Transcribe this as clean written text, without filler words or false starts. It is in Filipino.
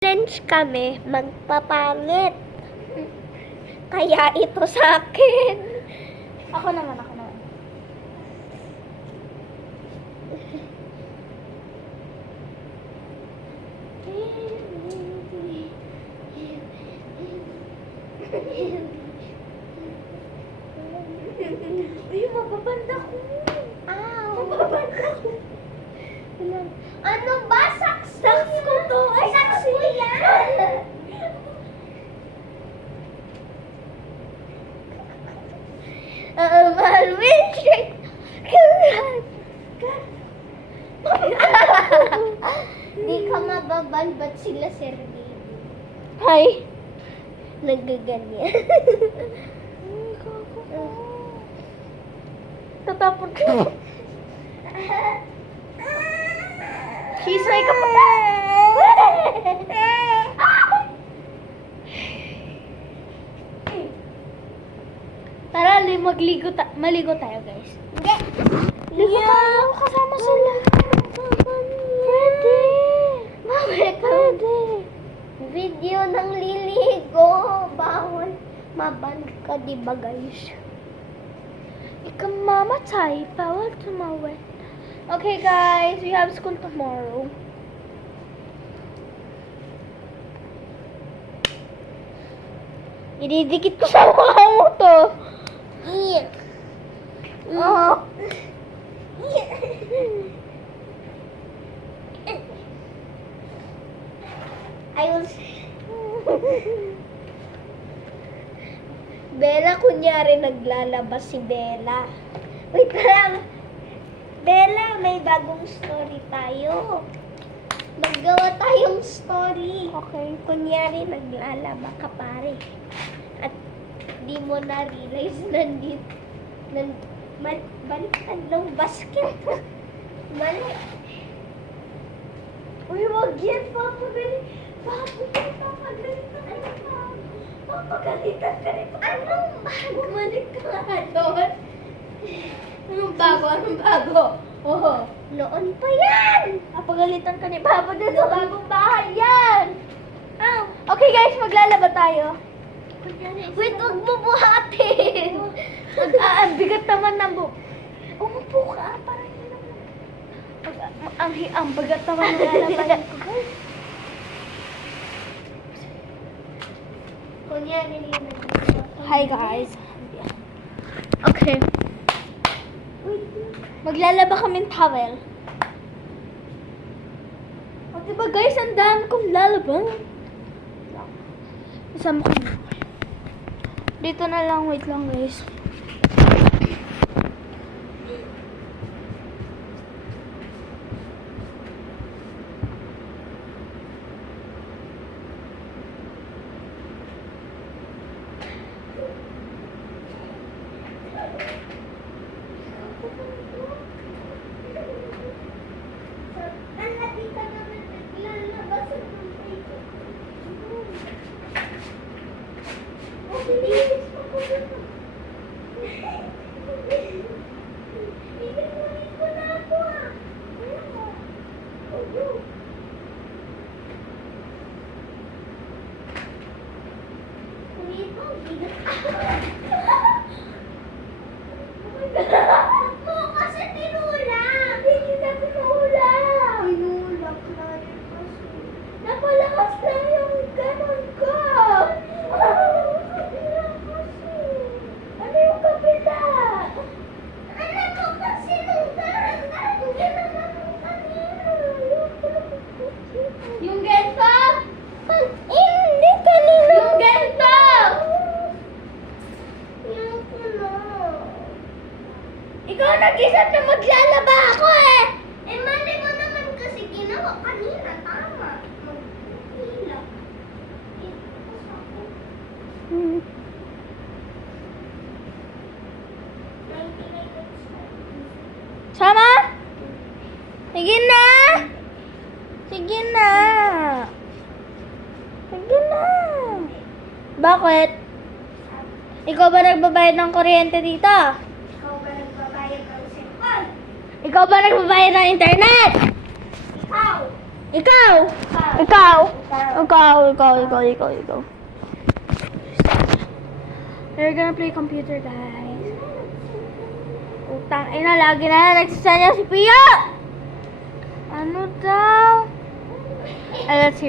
Challenge kami magpapangit. Kaya ito sa akin. Ako naman. Uy, mababanda ko. Mababanda ko. Ano ba? Saks ko to. Ay, saks ko yan. Malwin. Di ka mababan, ba't sila Sergey? Hi. Nagaganyan. Tatapon ko. She's like a Tara, maligo tayo, guys. Hindi. Ligo tayo, kasama sila. Pwede. Pwede. Video ng liligo. Bawal. Maban ka, diba, guys? Ikamamatay, bawal tumawid. Okay, guys, we have school tomorrow. Ididikit ko sa mukha mo to. Oh. I will... Bella, kunyari naglalabas si Bella. Wait lang. Bella, may bagong story tayo. Maggawa tayong story. Okay. Kunyari naglalaba ka, pare. At di mo na-realize nandito. Baliktad ng basket. Mali. Uy, wag yan. Papagalitan ka na. Papagalitan ka nito. Anong bago? Malik ka nga doon. Anong bago? Oh. Noon pa yan. Napagalitan ka ni Papa dun sa bagong bahay yan. Okay, guys, maglalaba tayo. Wait, wag mo buhatin. Ang bigat naman ng Umupo ka, para hindi naman. Ang bigat naman ng lalabayan ko, guys. Kunyari yun. Hi, guys. Okay. Maglalaba kami ng towel. O, diba, guys, ang dami kong lalabang. Isama ko na. Dito na lang, wait lang, guys. Kasi tinulak. Hindi kita tinulak. Tinulak na yun kasi. Napalakas na yung ganon ko. Ano yung kapila? Ano ko kasi nung darang ginawa ng kanina. Yung gento! Hindi kanina. Yung gento! Yung puno. Ikaw nag-isip na maglalaba ako eh! Eh, mali mo naman kasi ginawa kanina. Tama. Maghilak. Tapos ako. 99 minutes. Sama? Sige na! Sige na! Sige na! Bakit? Ikaw ba nagbabayad ng kuryente dito? Ikaw ba nagbabayad ng cellphone? Ikaw ba nagbabayad ng internet? Ikaw. Ikaw! Ikaw. Ikaw. Ikaw. We're gonna play computer, guys. Utang ina, lagi na nagsasanya si Pia. Ano daw? Let's hear